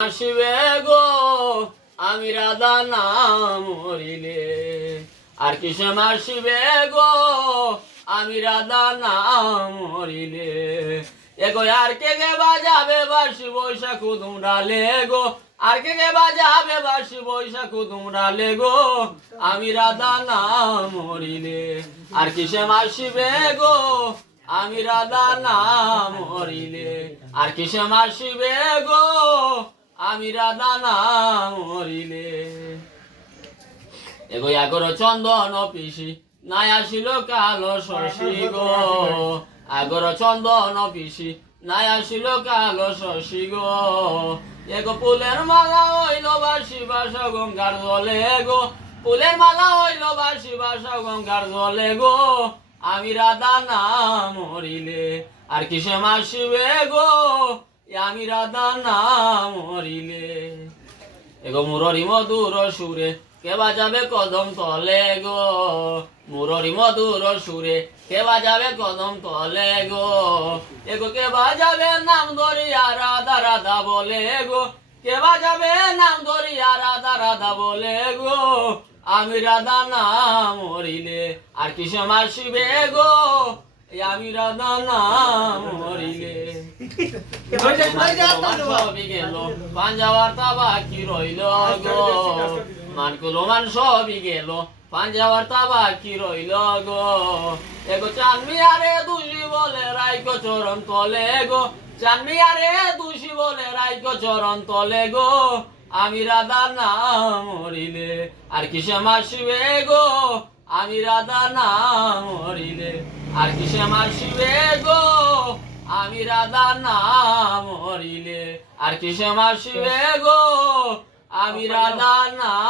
আসিবে গো আমি রাধা নাম মরিলে, আর কিসে আসিবে গো আমি রাধা নাম মরিলে। এগো আর কে গে বাজাবে বাঁশি বৈশাখ তোমরালে গো, আর কে গে বাজাবে বাঁশি বৈশাখ তোমরালে গো আমি রাধা নাম মরিলে। আর কিসে আসিবে গো আমি রাধা নাম মরিলে, আর কিসে আসিবে গো আমি রাধা নাম মরিলে। এগো আগর চন্দন পিসি নাই আসিল কালো শশী গো, আগর চন্দন পিসি নাই আসিল কালো শশী গো। এগো ফুলের মালা হইল বাসি বাসা গঙ্গার জলে গো, ফুলের মালা হইল বাসি বাসা গঙ্গার জলে গো আমি রাধা নাম মরিলে। আর কিসে আসিবে গো আমি রাধা নাম মরিলে। এগো মুররি মধুর সুরে কে বাজাবে কদম তলে গো, মুররি মধুর সুরে কে বাজাবে কদম তলে গো। এগো কে বাজাবে নাম ধরিয়া রাধা রাধা বলে গো, কে বাজাবে নাম ধরিয়া রাধা রাধা বলে গো আমি রাধা নাম মরিলে। আর কিসে আসিবে গো আমি রাধা নাম মরিলে। সবই গেল পাঞ্জাবার তাবা কি রইল গো, মানকুলো মান সবই গেল পাঞ্জাবার তাবা কি রইল গো। এগো চানমিয়ারে দুষি বলে রাইকো চরণ তলে গো, চানমিয়ারে দুষি বলে রাইকো চরণ তলে গো আমি রাধা নাম মরিলে। আর কিসে আসিবে গো আমি রাধা নাম মরিলে, আর কিসে আসিবে গো আমি রাধা নাম মরিলে, আর কিসে আসিবে গো আমি রাধা নাম